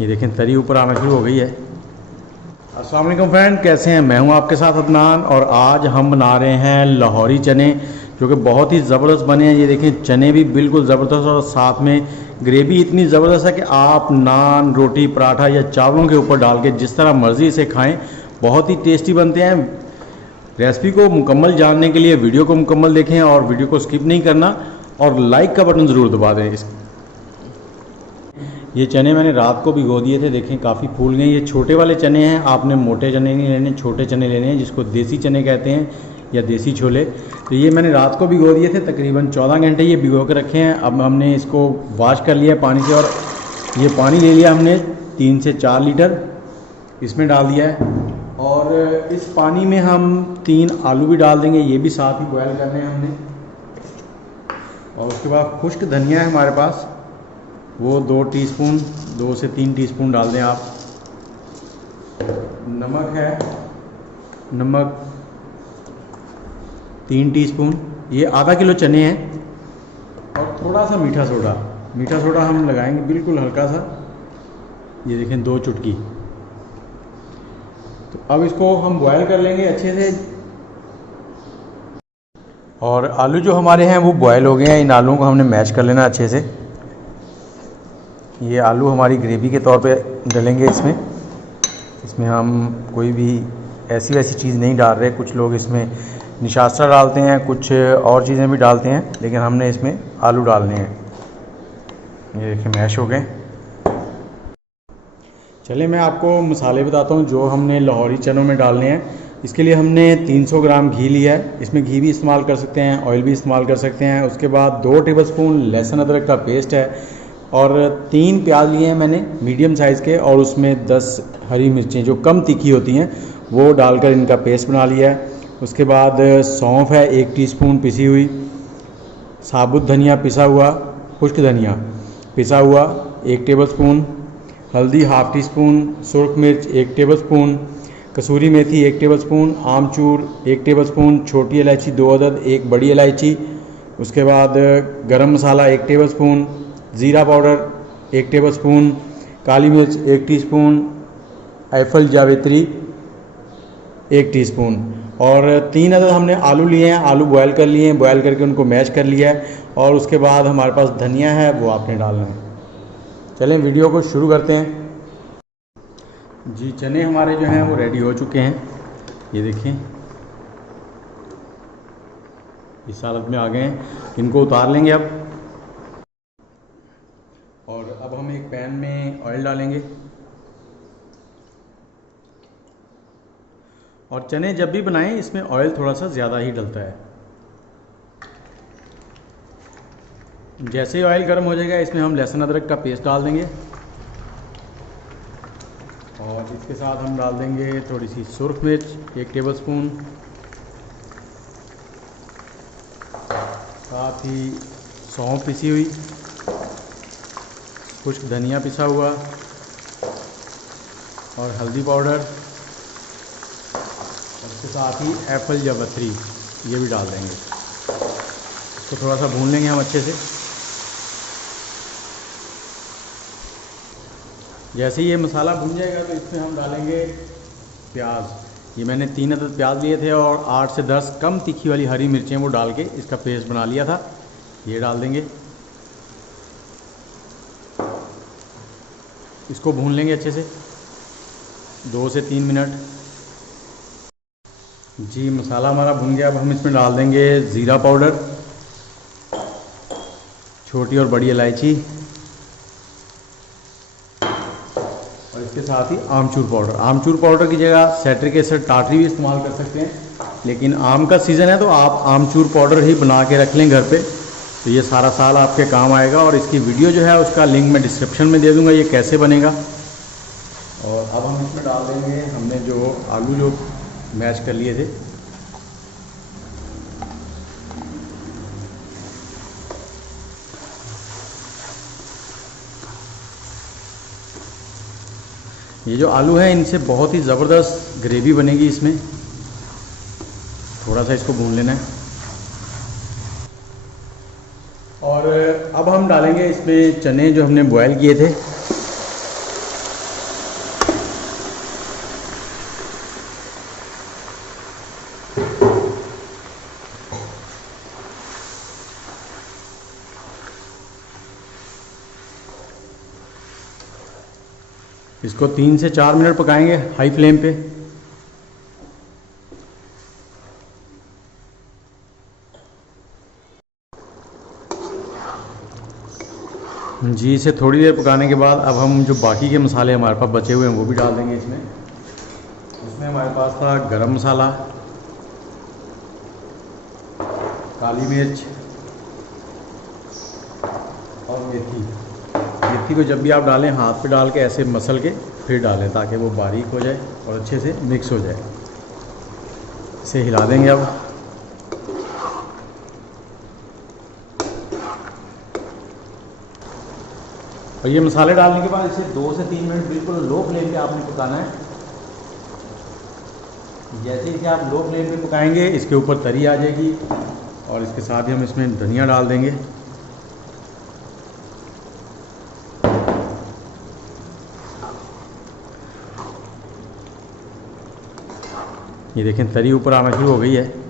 ये देखें तरी ऊपर आना शुरू हो गई है। अस्सलाम वालेकुम फ्रेंड, कैसे हैं? मैं हूं आपके साथ अदनान और आज हम बना रहे हैं लाहौरी चने जो कि बहुत ही ज़बरदस्त बने हैं। ये देखें चने भी बिल्कुल ज़बरदस्त और साथ में ग्रेवी इतनी ज़बरदस्त है कि आप नान, रोटी, पराठा या चावलों के ऊपर डाल के जिस तरह मर्ज़ी इसे खाएं, बहुत ही टेस्टी बनते हैं। रेसिपी को मुकम्मल जानने के लिए वीडियो को मुकम्मल देखें और वीडियो को स्किप नहीं करना और लाइक का बटन ज़रूर दबा दें। ये चने मैंने रात को भिगो दिए थे, देखें काफ़ी फूल गए। ये छोटे वाले चने हैं, आपने मोटे चने नहीं लेने, छोटे चने लेने हैं जिसको देसी चने कहते हैं या देसी छोले। तो ये मैंने रात को भिगो दिए थे, तकरीबन 14 घंटे ये भिगो के रखे हैं। अब हमने इसको वॉश कर लिया पानी से और ये पानी ले लिया हमने 3 से 4 लीटर इसमें डाल दिया है। और इस पानी में हम 3 आलू भी डाल देंगे, ये भी साथ ही बॉयल करने हैं हमने। और उसके बाद खुश्क धनिया है हमारे पास, वो 2 टीस्पून 2 से 3 टीस्पून डाल दें आप। नमक है, नमक 3 टीस्पून, ये आधा किलो चने हैं। और थोड़ा सा मीठा सोडा हम लगाएंगे बिल्कुल हल्का सा, ये देखें 2 चुटकी। तो अब इसको हम बॉयल कर लेंगे अच्छे से। और आलू जो हमारे हैं वो बॉयल हो गए हैं, इन आलूओं को हमने मैश कर लेना अच्छे से। ये आलू हमारी ग्रेवी के तौर पे डलेंगे इसमें हम कोई भी ऐसी वैसी चीज़ नहीं डाल रहे। कुछ लोग इसमें निशास्त्रा डालते हैं, कुछ और चीज़ें भी डालते हैं, लेकिन हमने इसमें आलू डालने हैं। ये देखिए मैश हो गए। चलिए मैं आपको मसाले बताता हूँ जो हमने लाहौरी चनों में डालने हैं। इसके लिए हमने 300 ग्राम घी लिया है, इसमें घी भी इस्तेमाल कर सकते हैं, ऑयल भी इस्तेमाल कर सकते हैं। उसके बाद 2 टेबलस्पून लहसुन अदरक का पेस्ट है और 3 प्याज लिए हैं मैंने मीडियम साइज़ के, और उसमें 10 हरी मिर्चें जो कम तीखी होती हैं वो डालकर इनका पेस्ट बना लिया है। उसके बाद सौंफ है 1 टीस्पून पिसी हुई, साबुत धनिया पिसा हुआ, खुश्क धनिया पिसा हुआ 1 टेबलस्पून, हल्दी हाफ़ टीस्पून, सुरख मिर्च 1 टेबलस्पून, कसूरी मेथी 1 टेबलस्पून, आमचूर 1 टेबलस्पून, छोटी इलायची 2 अदद, 1 बड़ी इलायची। उसके बाद गरम मसाला 1 टेबलस्पून, ज़ीरा पाउडर 1 टेबलस्पून, काली मिर्च 1 टीस्पून, ऐफल जावित्री 1 टीस्पून। और 3 अदद हमने आलू लिए हैं, आलू बॉयल कर लिए हैं, बॉयल करके उनको मैश कर लिया है। और उसके बाद हमारे पास धनिया है, वो आपने डालना है। चलें वीडियो को शुरू करते हैं। जी चने हमारे जो हैं वो रेडी हो चुके हैं, ये देखें इस हालत में आ गए हैं। इनको उतार लेंगे अब। और अब हम एक पैन में ऑयल डालेंगे। और चने जब भी बनाएं इसमें ऑयल थोड़ा सा ज़्यादा ही डलता है। जैसे ही ऑयल गर्म हो जाएगा इसमें हम लहसुन अदरक का पेस्ट डाल देंगे और इसके साथ हम डाल देंगे थोड़ी सी सुरख मिर्च 1 टेबलस्पून, साथ ही सौंफ पिसी हुई, खुश्क धनिया पिसा हुआ और हल्दी पाउडर, और इसके साथ ही एप्पल जावित्री ये भी डाल देंगे। इसको थोड़ा सा भून लेंगे हम अच्छे से। जैसे ही ये मसाला भून जाएगा तो इसमें हम डालेंगे प्याज। ये मैंने 3 अदद प्याज लिए थे और 8 से 10 कम तीखी वाली हरी मिर्चें वो डाल के इसका पेस्ट बना लिया था, ये डाल देंगे। इसको भून लेंगे अच्छे से 2 से 3 मिनट। जी मसाला हमारा भून गया। अब हम इसमें डाल देंगे ज़ीरा पाउडर, छोटी और बड़ी इलायची, और इसके साथ ही आमचूर पाउडर। आमचूर पाउडर की जगह सिट्रिक एसिड टाटरी भी इस्तेमाल कर सकते हैं, लेकिन आम का सीज़न है तो आप आमचूर पाउडर ही बना के रख लें घर पे, तो ये सारा साल आपके काम आएगा। और इसकी वीडियो जो है उसका लिंक मैं डिस्क्रिप्शन में दे दूँगा ये कैसे बनेगा। और अब हम इसमें डाल देंगे हमने जो आलू जो मैश कर लिए थे। ये जो आलू है इनसे बहुत ही ज़बरदस्त ग्रेवी बनेगी इसमें। थोड़ा सा इसको भून लेना है। और अब हम डालेंगे इसमें चने जो हमने बॉयल किए थे, इसको 3 से 4 मिनट पकाएंगे हाई फ्लेम पे। जी इसे थोड़ी देर पकाने के बाद अब हम जो बाकी के मसाले हमारे पास बचे हुए हैं वो भी डाल देंगे इसमें। इसमें हमारे पास था गरम मसाला, काली मिर्च और मेथी। मेथी को जब भी आप डालें हाथ पे डाल के ऐसे मसल के फिर डालें ताकि वो बारीक हो जाए और अच्छे से मिक्स हो जाए। इसे हिला देंगे अब। और ये मसाले डालने के बाद इसे 2 से 3 मिनट बिल्कुल लो फ्लेम पे आपने पकाना है। जैसे ही आप लो फ्लेम पे पकाएंगे इसके ऊपर तरी आ जाएगी और इसके साथ ही हम इसमें धनिया डाल देंगे। ये देखें तरी ऊपर आना शुरू हो गई है।